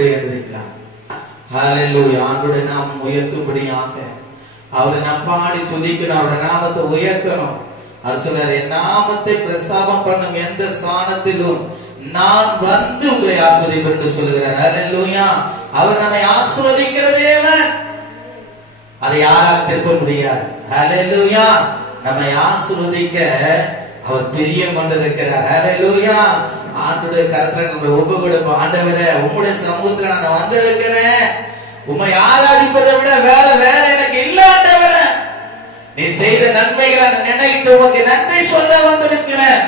உடையவராயிருக்கிறார். ஹல்லேலூயா. ஆண்டவருடைய நாமம் உயர்த்தும்படியாக அவரை நாம் பாடி துதிக்கணும், அவருடைய நாமத்தை உயர்த்தணும். அவர் சொல்றார், என் நாமத்தை பிரஸ்தாபம் பண்ணும் எந்த ஸ்தானத்திலும் நான் வந்து உங்களை ஆசீர்வதிப்பேன் என்று சொல்லுகிறார். ஹல்லேலூயா. அவர் நம்மை ஆசீர்வதிக்கிற தேவன், அதை யாராலும் திருப்ப முடியாது. ஹல்லேலூயா. நம்மை ஆசீர்வதிக்க அவர் பிரியம் கொண்டிருக்கிறார். ஹல்லேலூயா. ஆண்டவருடைய கரத்துல நம்மளை ஒப்பு கொடுப்போம். ஆண்டவரே, உம்முடைய சமூகத்துல நான் வந்திருக்கிறேன், உம்மை ஆராதிப்பதை விட வேற வேலை எனக்கு இல்ல ஆண்டவரே. நீ செய்த நன்மைகளை நினைத்து உமக்கு நன்றி சொல்ல வந்திருக்கிறேன்.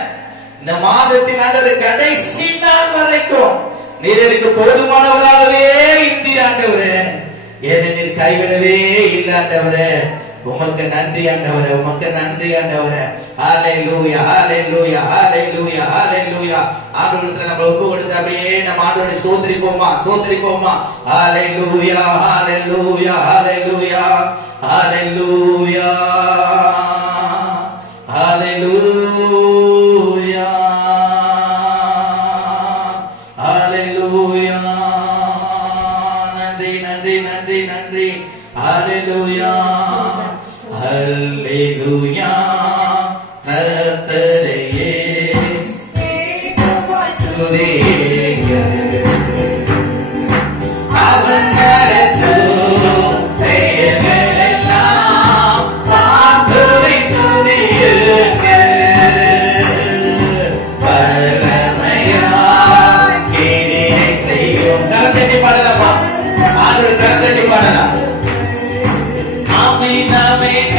இந்த மாதத்தின் ஆண்டவர் கடைசி நாள் வரைக்கும் நீர் எனக்கு போதுமானவராகவே இருந்தீர் ஆண்டவரே. என்னை நீர் கைவிடவே இல்லை ஆண்டவரே. உமக்கு நன்றி ஆண்டவரே, உமக்கு நன்றி ஆண்டவரே. ஹல்லேலூயா, ஹல்லேலூயா, ஹல்லேலூயா, ஹல்லேலூயா. ஆண்டவருக்கு நம்ம ஒப்பு கொடுத்து அப்படியே நம்ம ஆண்டவரை ஸ்தோத்திரிப்போமா, ஸ்தோத்திரிப்போமா. ஹல்லேலூயா, ஹல்லேலூயா, ஹல்லேலூயா, ஹல்லேலூயா, ஹல்லேலூயா, ஹல்லேலூயா. நன்றி, நன்றி, நன்றி, நன்றி. ஹல்லேலூயா, ஹல்லேலூயா. கர்த்தரையே துதியுங்கள், அவர் நடத்தும் செயல்களெல்லாம் தாங்குரை துதியுங்கள். வல்லமையாய் கிரியை செய்யும். கரத்தட்டி பாடலாமா? ஆண்டவர் கரத்தட்டி பாடலாம். ஆமென், ஆமென்.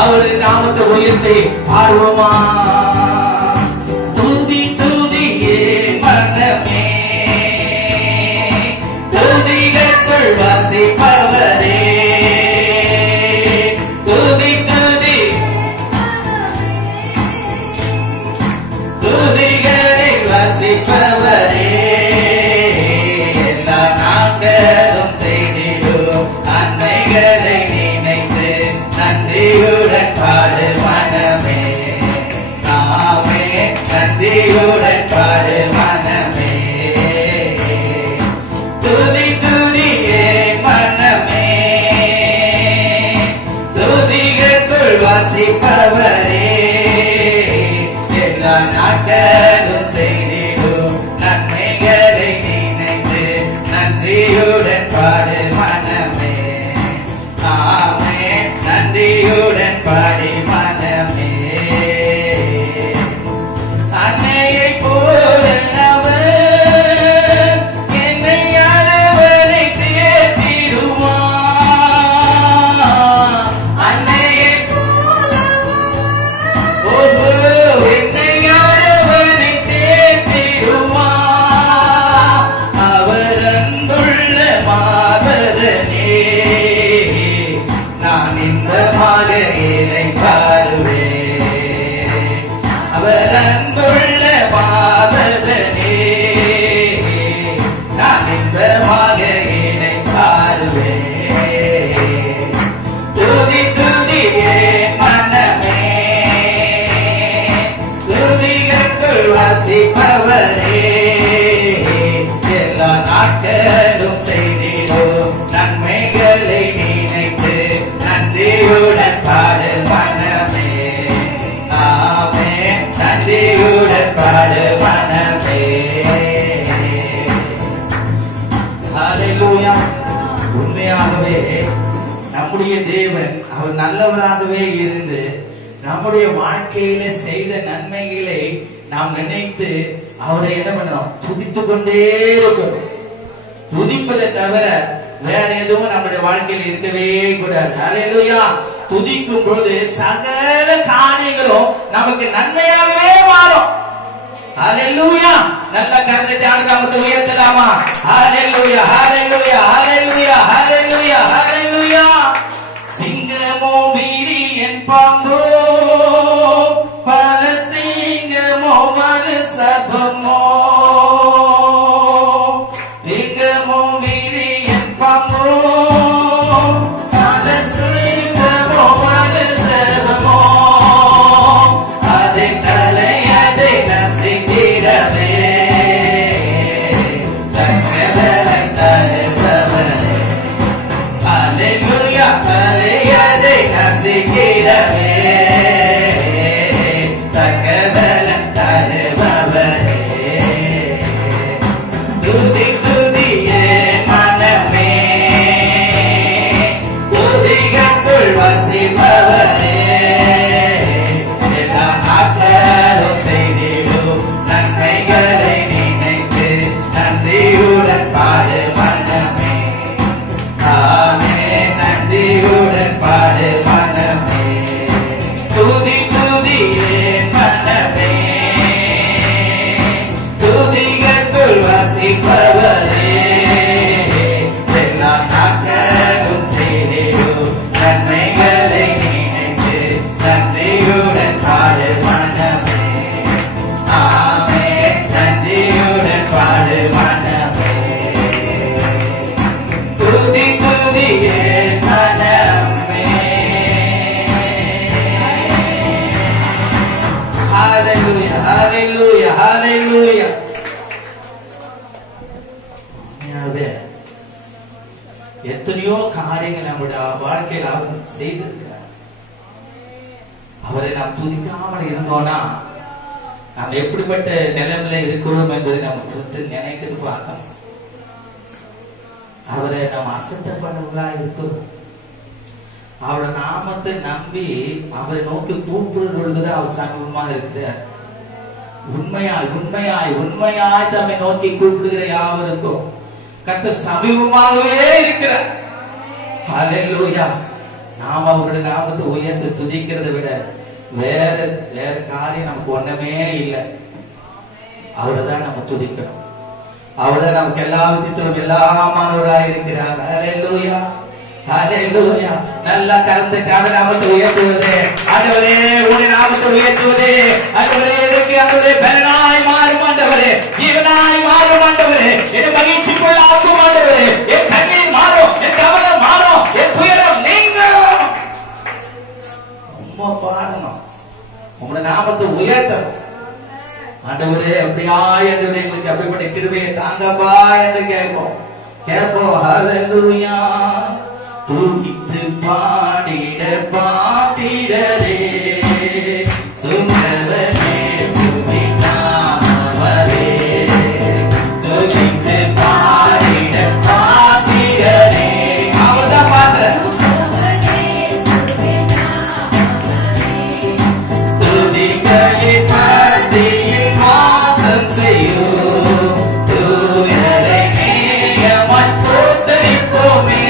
அவரின் நாமத்தை உயர்த்தி பாடுவோமா? துதி துதியே மனமே, துதிகளுக்குள் வாசிப்பவரே, துதி துதி துதிகளில் வாசிப்பவரே, எல்லா நாட்களும் செய்திடும் நன்மைகளை நினைத்து நன்றியுடன் பாடு மனமே, நாமே நன்றியுடன் பாடு மனமே, துதி துதியே மனமே, துதிகளுக்குள் வாசிப்பவரே, எல்லா நாட்களும் செய்திடும் நன்மைகளை நினைத்து நன்றியுடன் பாடு மனமே, நாமே நன்றியுடன் பாடி மனமே. அன்னையை போல அவர் என்னை அரவணைத்து ஏற்றிடுவார். அன்னையை போல என்னை அரவணைத்து ஏற்றிடுவார். அவர் அன்புள்ள மாதரனே, நான் இந்த மலையினை பாருவேன். அவர் அன்புள்ள மாதரனே, நான் இந்த மலையினை பாருவேன். துதி துதியே மனமே, துதிகளுக்குள் வாசிப்பவரே, எல்லா நாட்களும் செய்திடும் நன்மைகளை நினைத்து நன்றியுடன் பாடு மனமே, ஆமே நன்றியுடன் பாடு மனமே. ஹல்லேலூயா. உண்மையாகவே நம்முடைய தேவன் அவர் நல்லவராகவே இருந்து நம்முடைய வாழ்க்கையில செய்த நன்மைகளை நாம் நினைத்து அவரை என்ன பண்ணணும்? துதித்துக் கொண்டே இருக்கணும். துதிப்பதை தவிர வேற எதுவும் நம்முடைய வாழ்க்கையில் இருக்கவே கூடாது. ஹல்லேலூயா. துதிக்கும் போது சகல காரியங்களும் நமக்கு நன்மையாகவே மாறும். ஹல்லேலூயா. நல்ல கருத்தை நாமத்தை உயர்த்தலாமா? ஹல்லேலூயா, ஹல்லேலூயா, ஹல்லேலூயா, ஹல்லேலூயா, ஹல்லேலூயா. சிங்கமோ வீரியன் பாம்போ, பல சிங்கமோ வலு சர்ப்பமோ, சிங்கமோ வீரியன் பாம்போ, பல சிங்கமோ வலு சர்ப்பமோ, அதை தலையதை நசிக்கிறவே தங்கதலை தருபவரே. ஹல்லேலூயா. தலையதை நசிக்கிறவே தங்கதலை தருபவரே. துதி துதியே மனமே, துதிகளுக்குள் வாசிப்பவரே, எல்லா நாட்களும் செய்திடும் நன்மைகளை நினைத்து நன்றியுடன் பாடு மனமே, ஆமே நன்றியுடன் பாடு வாழ்க்கையில் அவர் செய்திருக்கிறார். அவரை நாம் துதிக்காமல் இருந்தோம்னா நாம் எப்படிப்பட்ட நிலைமையில இருக்கிறோம் என்பதை நமக்கு சுற்றி நினைக்கிறது பார்க்கணும். அவரை நாம் அசட்டை பண்ணவங்களா இருக்கிறோம். அவரோட நாமத்தை நம்பி அவரை நோக்கி கூப்பிடுறது அவர் சமீபமா இருக்கிறார். உண்மையாய் உண்மையாய் உண்மையாய் தம்மை நோக்கி கூப்பிடுகிற யாவருக்கும் கர்த்தர் சமீபமாகவே இருக்கிறார். ஹல்லேலூயா. நாம் அவருடைய நாமத்தை உயர்த்தி துதிக்கிறதை விட வேற காரியம் நமக்கு ஒண்ணுமே இல்லை. அவரைதான் நம்ம துதிக்கணும். அவர்தான் நமக்கு எல்லா விதத்திலும் எல்லாமானவராய் இருக்கிறார். ஹல்லேலூயா, ஹல்லேலூயா. நல்ல கருத்தை நாமத்தை உயர்த்துவது, ஆண்டவரே உடைய நாமத்தை உயர்த்துவது, ஆண்டவரே இதற்கு ஆண்டவரே பலனாய் மாறும் ஆண்டவரே, ஜீவனாய் மாறும் ஆண்டவரே, என் மகிழ்ச்சிக்குள் ஆக்கும் ஆண்டவரே, என் கண்ணீர் மாறும், என் கவலை மாறும், என் துயரம் நீங்கும். உம்மை பாடணும், உங்களுடைய நாமத்தை உயர்த்தணும். ஆண்டவரே அப்படியா ஆண்டவரே எங்களுக்கு அப்படிப்பட்ட கிருபையை தாங்கப்பா என்று கேட்போம். ஹல்லேலூயா. துதித்து பாடிட பாத்திரரே துங்கவனே சுமிதாவரே, துதித்து பாடிட பாத்திரரே. அவர்தான் பாத்திரர். துதிகளின் மத்தியில் வாசம் செய்யும் தூயரை நேயமாய் ஸ்தோத்திரிப்போமே.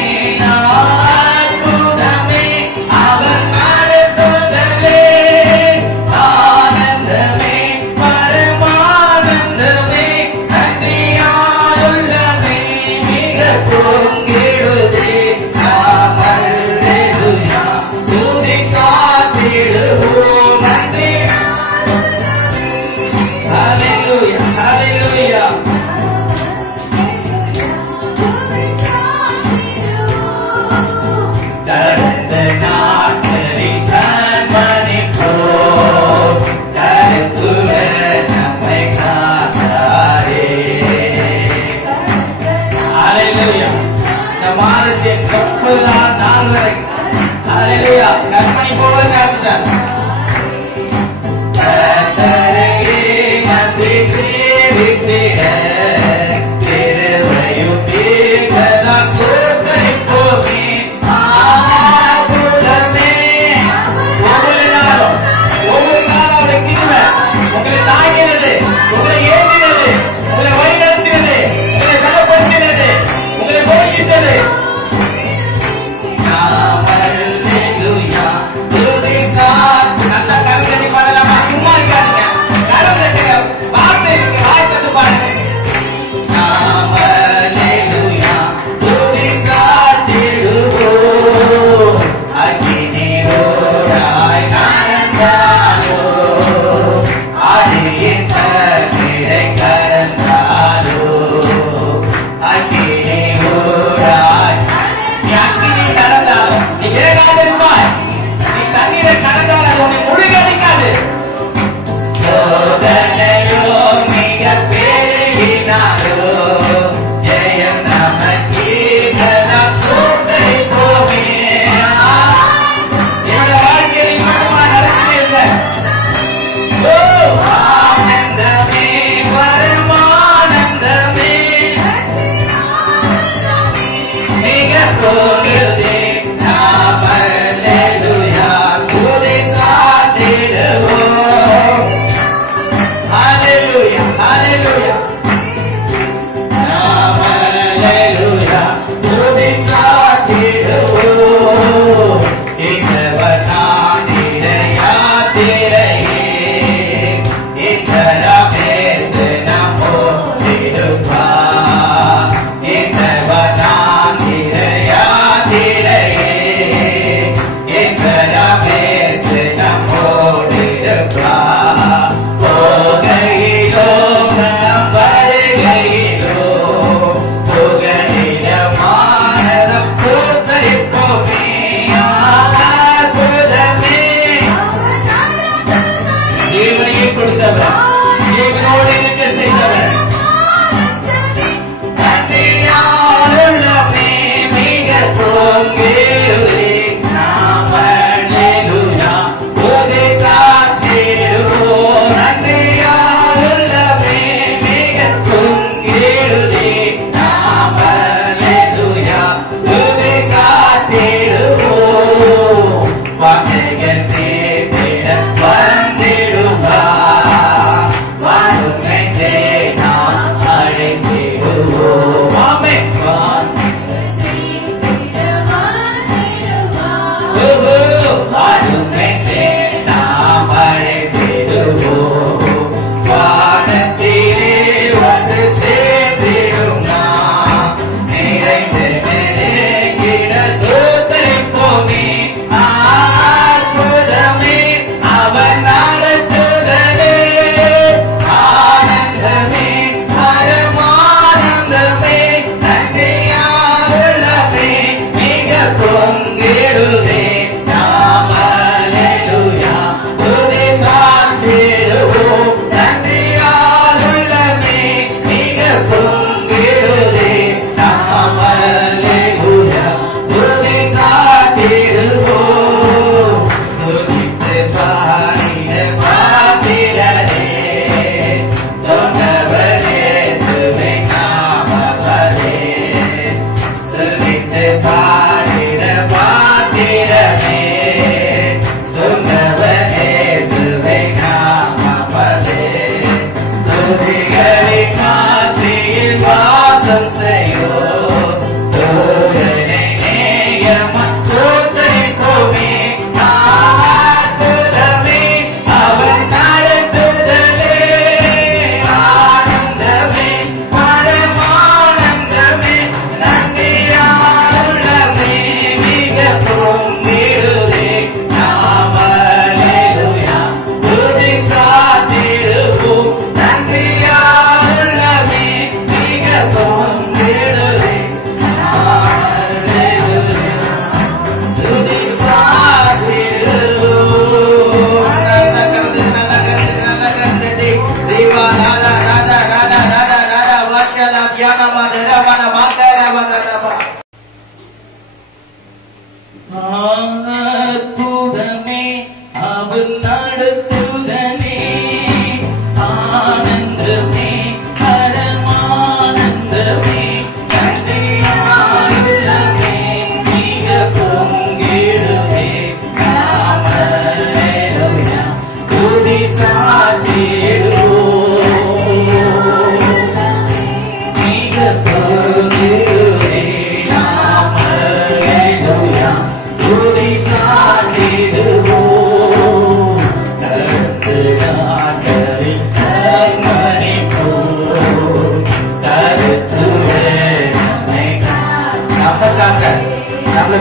கண்மணி போல காத்துட்டார்.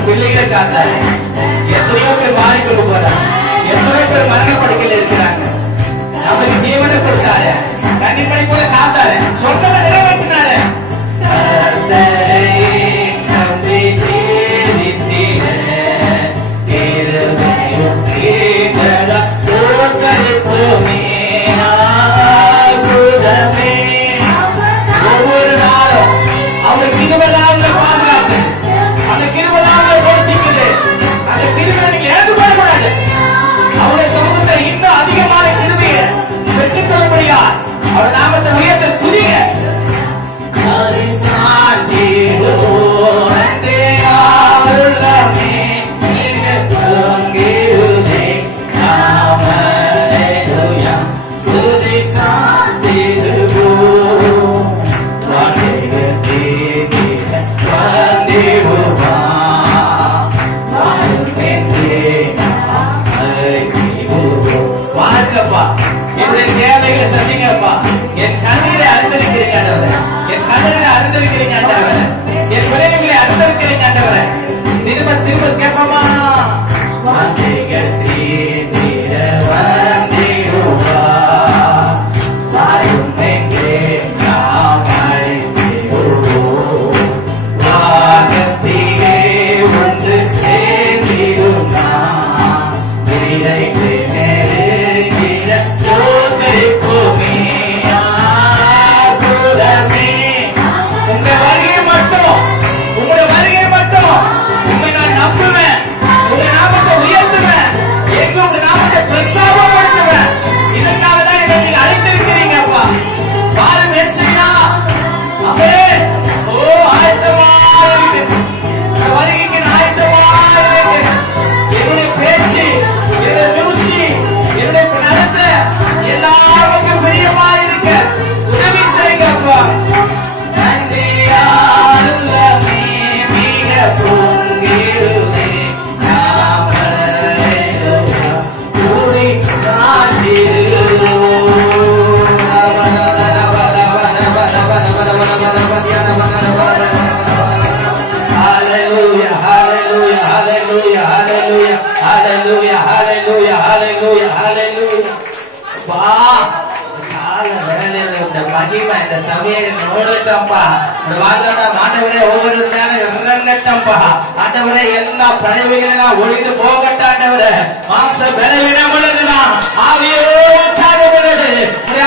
பிள்ளைகளுக்காக எத்தனையோ பேர் மாறிக்கொண்டு போறாங்க, எத்தனையோ பேர் மரணப்படுக்கையில் இருக்கிறாங்க. நமக்கு ஜீவனை கொடுத்தாரு, கன்னிமணி போல காத்தாரு, சொன்னதை நிறைவேற்றினாரு. ஒவ்வொரு நாளும் அவருக்கு 20 ஆண்டுல பாதுகாப்பு, அந்த 20 ஆண்டுல யோசிக்குது. அந்த கிருபை நீங்க இழந்து போடக்கூடாது. அவருடைய சமூகத்தை இன்னும் அதிகமான கிருபையை பெற்றுக் கொள்ளும்படியா அவர் நாமத்தை உயர்த்த துதிங்க. பாருங்கப்பா, என்னுடைய தேவைகளை சந்திங்கப்பா. என் கண்ணீரை அறிந்திருக்கிறீங்க ஆண்டவரே, என் கண்ணீரை அறிந்திருக்கிறீங்க ஆண்டவரே, என் விளைவுகளை அறிந்திருக்கிறீங்க ஆண்டவரே. திரும்ப திரும்ப கேட்போமா? எல்லா பழவிகளெல்லாம் ஒழிந்து போகட்டாண்டவரே. மாம்ச பலவீனமுள்ளதுதான் ஆவியோ உற்சாகமுள்ளது.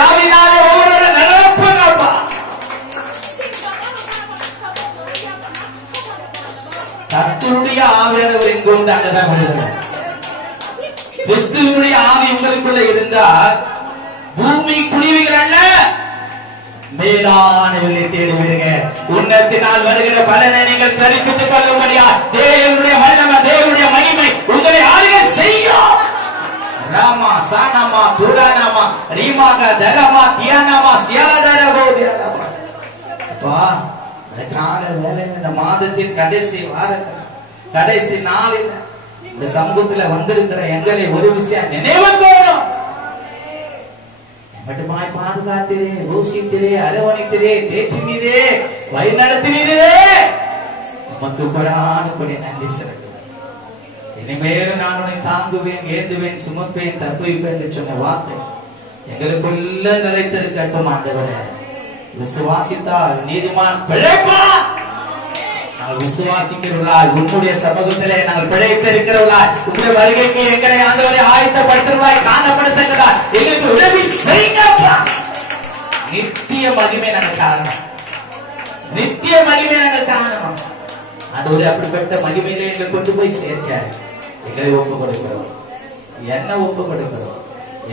ஆவினால ஒவ்வொரு நிரப்புங்கப்பா. கர்த்தருடைய ஆவியானவர் இங்கொண்டு அங்கதான் வருகிறார். கிறிஸ்துவுடைய ஆவி உங்களுக்குள்ள இருந்தால் பூமி குடிவுகள் அல்ல, மேலானவர்களை தேடுவீர்கள். உன்னத்தினால் வருகிற பலனை நீங்கள் தரிப்பித்துக் கொள்ளும்படியா தேவனுடைய வல்லமை, தேவனுடைய மகிமை உங்களை ஆளுகை செய்யும். ராமா சானமா துரானமா ரீமாக தலமா தியானமா சியாலதரபோ தியானமா. அப்பா, இந்த கால வேளையில, இந்த மாதத்தின் கடைசி வாரத்தில், கடைசி நாளில் இந்த சமூகத்துல வந்திருக்கிற எங்களை ஒரு விஷயம் நினைவு தோணும். மட்டுமாய் பாதுகாத்திரே, ரோஷித்திரே, அரவணைத்திரே, தேற்றினீரே, வழி நடத்தினீரே. உமக்கு கொடானு கொடி நன்றி செலுத்துவேன். இனிமேலும் நான் உன்னை தாங்குவேன், ஏந்துவேன், சுமப்பேன், தப்புவிப்பேன் என்று சொன்ன வார்த்தை எங்களுக்குள்ள நிலைத்திருக்கட்டும் ஆண்டவரே. விசுவாசித்தால் நீதிமான் பிழைப்பான். நாங்கள் விசுவாசிக்கிறவர்களாய் உன்னுடைய சமூகத்திலே நாங்கள் பிழைத்திருக்கிறவர்களாய் உங்களுடைய வருகைக்கு எங்களை ஆண்டவரை ஆயத்தப்படுத்துவதாய் காணப்படுத்தா எங்களுக்கு உதவி செய்யுங்கப்பா. நித்திய மகிமை நாங்கள் காரணம், நித்திய மகிமை நாங்கள் காரணம் ஆண்டவரே. அப்படிப்பட்ட மகிமையிலே எங்களை கொண்டு போய் சேர்க்க எங்களை ஒப்பு கொடுக்கிறோம். என்ன ஒப்பு கொடுக்கிறோம்?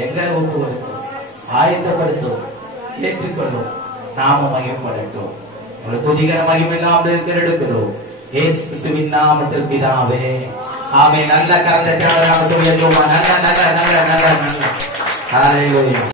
எங்களை ஒப்பு கொடுக்கிறோம். ஆயத்தப்படுத்தும், ஏற்றுக்கொள்ளும், நாம மகிமைப்படட்டும். உங்களை துதிகர மகிமையெல்லாம் எடுக்கிறோம் இயேசு கிறிஸ்துவின் நாமத்தில் பிதாவே, ஆமென். நல்ல கரத்தை நல்ல நல்ல நல்ல நல்ல நல்ல. ஹல்லேலூயா.